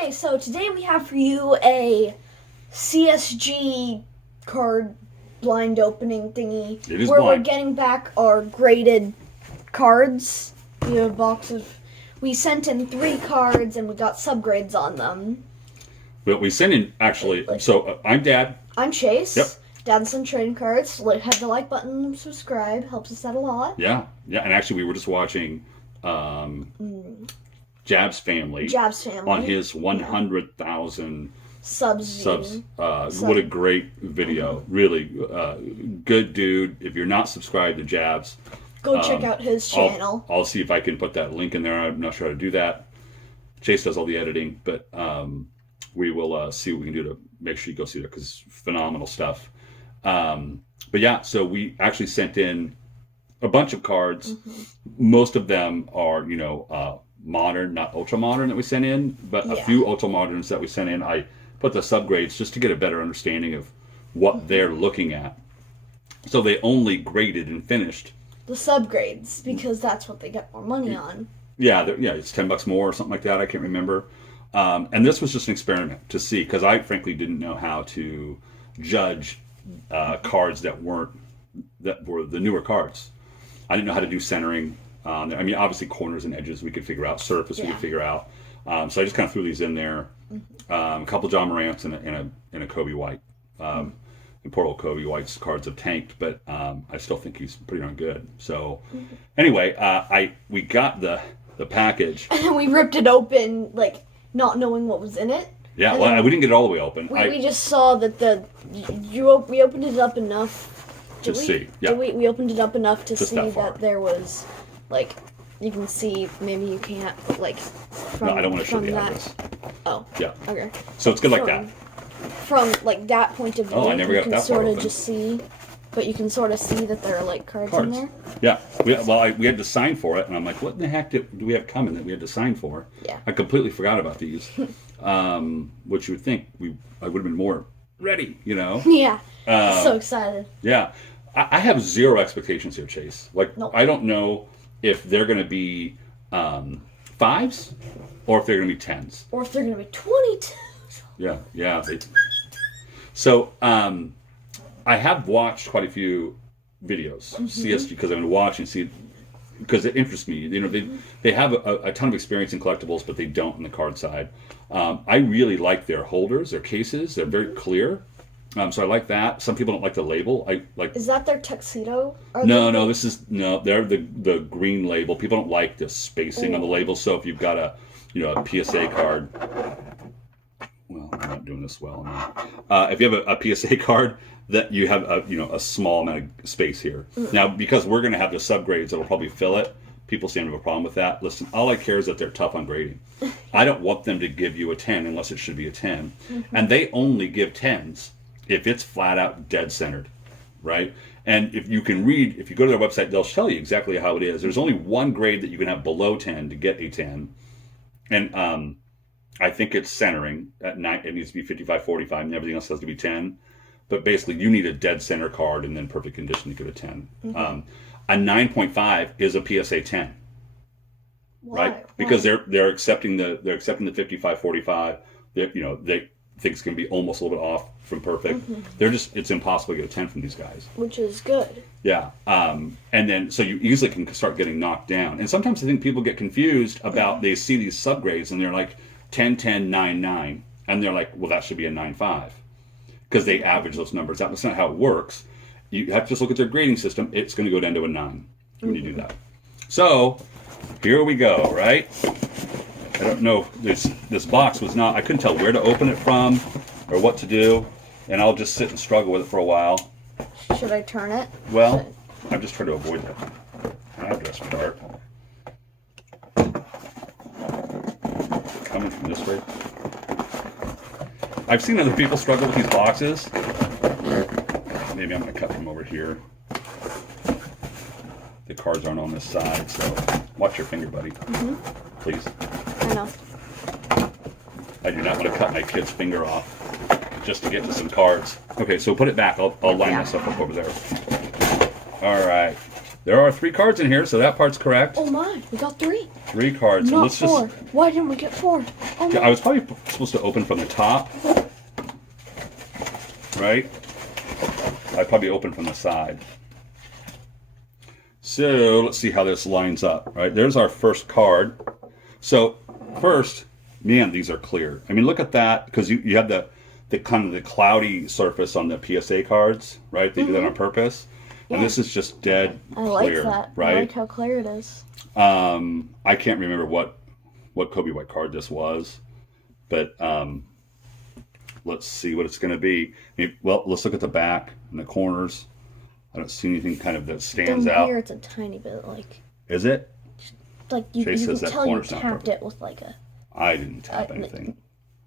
Okay, so today we have for you a CSG card blind opening thingy. It is where blind. We're getting back our graded cards. We have a box of. We sent in 3 cards and we got subgrades on them. Well, we sent in actually. So I'm Dad. I'm Chase. Yep. Dad sent trading cards. Hit the like button and subscribe. Helps us out a lot. Yeah. And actually, we were just watching Jab's family. On his 100,000 subs. What a great video! Really good dude. If you're not subscribed to Jab's, go check out his channel. I'll see if I can put that link in there. I'm not sure how to do that. Chase does all the editing, but we will see what we can do to make sure you go see that because phenomenal stuff. But yeah, so we actually sent in a bunch of cards. Most of them are, modern, not ultra modern that we sent in, but a few ultra moderns that we sent in. I put the subgrades just to get a better understanding of what they're looking at. So they only graded and finished the subgrades because that's what they get more money on. Yeah, it's $10 more or something like that. I can't remember. And this was just an experiment to see because I frankly didn't know how to judge cards that were the newer cards. I didn't know how to do centering. I mean, obviously corners and edges we could figure out. Surface we could figure out. So I just kind of threw these in there. A couple John Morant's and a Kobe White. And poor old Kobe White's cards have tanked, but I still think he's pretty darn good. So anyway, we got the package. And then we ripped it open, like, not knowing what was in it. Yeah, well, we didn't get it all the way open. We just saw that we opened it up enough to see. Yeah. We opened it up enough to see that there was, like, you can see, maybe you can't, like, from, no, I don't want to show the that. address. Oh. Yeah. Okay. So it's good like that. From, like, that point of view, I never got that you can sort far of open. just see, but you can sort of see that there are, like, cards in there. Yeah. We had to sign for it, and I'm like, what in the heck do we have coming that we had to sign for? Yeah. I completely forgot about these, which you would think I would have been more ready, Yeah. So excited. Yeah. I have zero expectations here, Chase. Like, nope. I don't know if they're going to be 5s or if they're going to be 10s. Or if they're going to be 22. Yeah. So, I have watched quite a few videos, CSG, because I've been watching, because it interests me. They have a ton of experience in collectibles, but they don't in the card side. I really like their holders, their cases. They're very clear. So I like that. Some people don't like the label. Is that their tuxedo? No, they're the green label. People don't like the spacing on the label. So if you've got a PSA card, well, I'm not doing this well. If you have a PSA card, that you have a small amount of space here. Now, because we're going to have the subgrades that'll probably fill it, people seem to have a problem with that. Listen, all I care is that they're tough on grading. I don't want them to give you a 10 unless it should be a 10. And they only give 10s if it's flat out dead centered, right? And if you go to their website, they'll tell you exactly how it is. There's only one grade that you can have below 10 to get a 10. And I think it's centering at 9. It needs to be 55, 45, and everything else has to be 10. But basically, you need a dead center card and then perfect condition to give a 10. A 9.5 is a PSA 10. Why? Right? Because they're accepting the 55, 45. They things can be almost a little bit off from perfect. It's impossible to get a 10 from these guys. Which is good. Yeah. And then so you easily can start getting knocked down. And sometimes I think people get confused about they see these subgrades and they're like 10, 10, 9, 9, and they're like, well, that should be a 9.5. Because they average those numbers. That's not how it works. You have to just look at their grading system. It's going to go down to a 9 when you do that. So, here we go, right? I don't know. This box was not... I couldn't tell where to open it from or what to do. And I'll just sit and struggle with it for a while. Should I turn it? Well, I'm just trying to avoid that address part. Coming from this way. I've seen other people struggle with these boxes. Maybe I'm going to cut from over here. The cards aren't on this side, so watch your finger, buddy. Please. I know. I do not want to cut my kid's finger off just to get to some cards. Okay, so put it back. I'll line myself up over there. All right. There are 3 cards in here, so that part's correct. Oh my, we got 3. 3 cards. Not Let's 4. just. Why didn't we get 4? Oh my. I was probably supposed to open from the top, right? I probably opened from the side. So let's see how this lines up. Right, there's our first card. So first, man, these are clear. I mean, look at that, because you have the kind of the cloudy surface on the PSA cards, right? They do that on purpose. And Yeah. this is just dead I like clear, that. right? I like how clear it is. I can't remember what Kobe White card this was, but let's see what it's going to be. Well, let's look at the back and the corners. I don't see anything kind of that stands Down out. here, it's a tiny bit Is it? like you Chase can says that tell you corner's not tapped perfect. it with like a. I didn't tap anything.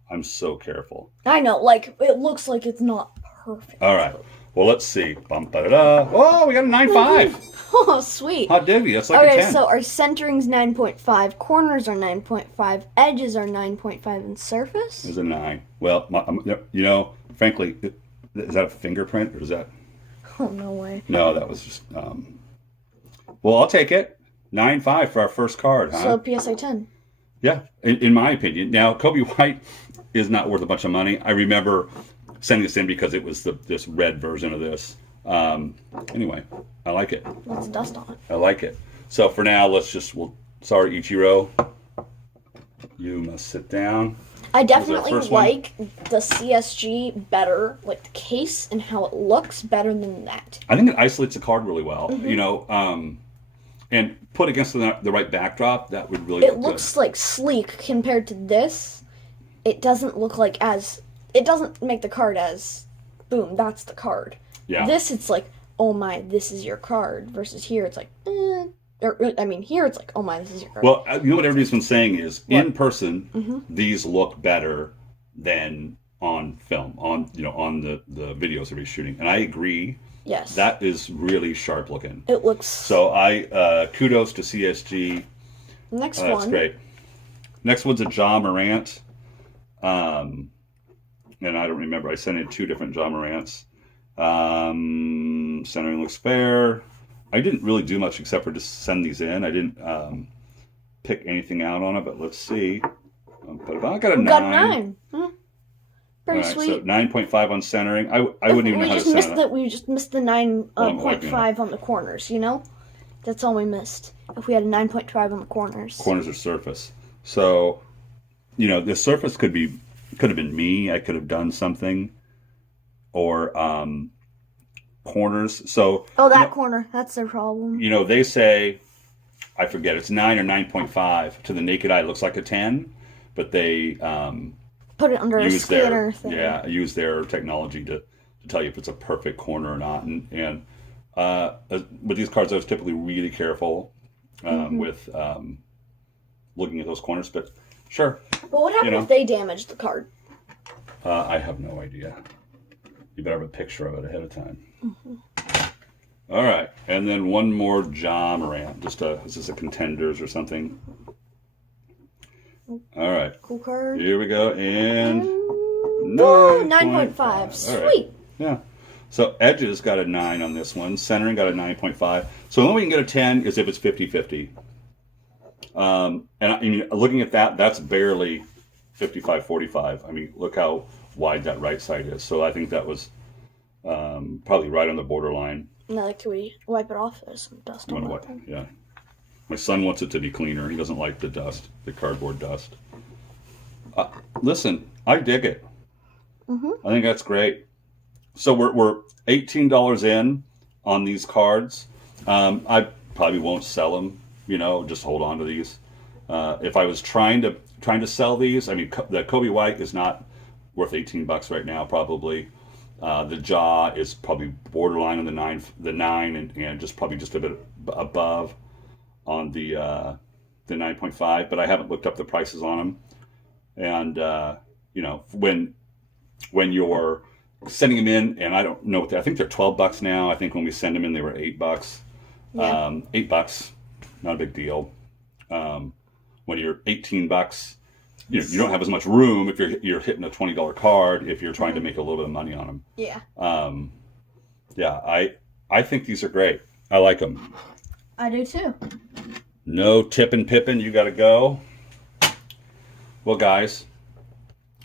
I'm so careful. I know, like it looks like it's not perfect. All right. Well, let's see. Bum, ba-da-da. Oh, we got a 9.5. Oh, sweet. Hot diggy. That's like a Okay, 10. so our centering's 9.5, corners are 9.5, edges are 9.5, and surface? It's a 9. Well, frankly, is that a fingerprint or is that? Oh, no way. No, that was just. Well, I'll take it. 9.5 for our first card, huh? So PSA 10. Yeah, in my opinion. Now, Kobe White is not worth a bunch of money. I remember sending this in because it was this red version of this. Anyway, I like it. Let's dust on it. I like it. So for now, sorry, Ichiro. You must sit down. I definitely first one? like the CSG better, like the case and how it looks better than that. I think it isolates the card really well. Mm-hmm. And put against the right backdrop, that would really It look looks like sleek compared to this. It doesn't look like it doesn't make the card as, boom, that's the card. Yeah. This, it's like, oh my, this is your card. Versus here, it's like, here it's like, oh my, this is your card. Well, you know what everybody's been saying is, What? in person, Mm-hmm. these look better than on film, on the videos that we're shooting. And I agree. Yes. That is really sharp looking. It looks. So kudos to CSG. Next That's one. great. Next one's a Ja Morant. And I don't remember. I sent in 2 different Ja Morants. Centering looks fair. I didn't really do much except for just send these in. I didn't pick anything out on it, but let's see. But I got a 9. Got 9. Pretty All right, sweet. so 9.5 on centering. I wouldn't even know how to center that. We just missed the 9.5 on the corners, That's all we missed. If we had a 9.5 on the corners. Corners are surface. So, the surface could have been me. I could have done something. Or corners. So. Oh, that corner. That's their problem. They say, I forget, it's 9 or 9.5. To the naked eye, it looks like a 10. But they put it under a use scanner thing. use their technology to tell you if it's a perfect corner or not. And with these cards, I was typically really careful with looking at those corners. But sure. But what happened if they damaged the card? I have no idea. You better have a picture of it ahead of time. All right, and then one more Ja Morant. Is this a Contenders or something? All right. Cool card. Here we go, and 9.5. Sweet. Right. Yeah. So Edges got a 9 on this one. Centering got a 9.5. So the only way we can get a 10 is if it's 50-50. And looking at that, that's barely 55-45. I mean, look how wide that right side is. So I think that was probably right on the borderline. Now, can we wipe it off? There's some dust on it. Yeah. My son wants it to be cleaner. He doesn't like the dust, the cardboard dust. Listen, I dig it. I think that's great. So we're $18 in on these cards. I probably won't sell them. Just hold on to these. If I was trying to sell these, I mean, the Kobe White is not worth $18 right now, probably. The Ja is probably borderline on the 9 and just probably just a bit above on the 9.5, but I haven't looked up the prices on them. And when you're sending them in, and I don't know what I think they're $12 now. I think when we send them in, they were $8. Yeah. $8, not a big deal. When you're $18, you don't have as much room if you're hitting a $20 card if you're trying to make a little bit of money on them. Yeah. I think these are great. I like them. I do too. No tipping pippin. You got to go. Well, guys,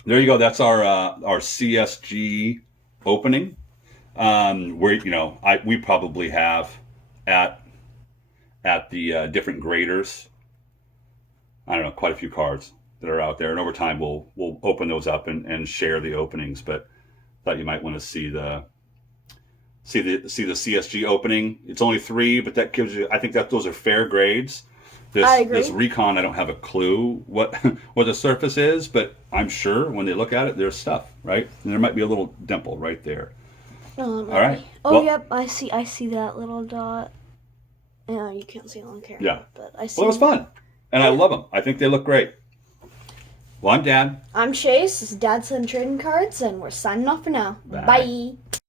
there you go. That's our CSG opening. We probably have at the different graders, I don't know, quite a few cards that are out there, and over time we'll open those up and share the openings. But thought you might want to see the CSG opening. It's only 3, but that gives you, I think that those are fair grades. I agree. This recon, I don't have a clue what the surface is, but I'm sure when they look at it, there's stuff, right? And there might be a little dimple right there. All right. Oh, Well, yep. I see that little dot. Yeah, you can't see it on camera. Yeah. But I see. Well, it was fun, and I love them. I think they look great. Well, I'm Dad. I'm Chase. This is Dad's Trading Cards, and we're signing off for now. Bye. Bye.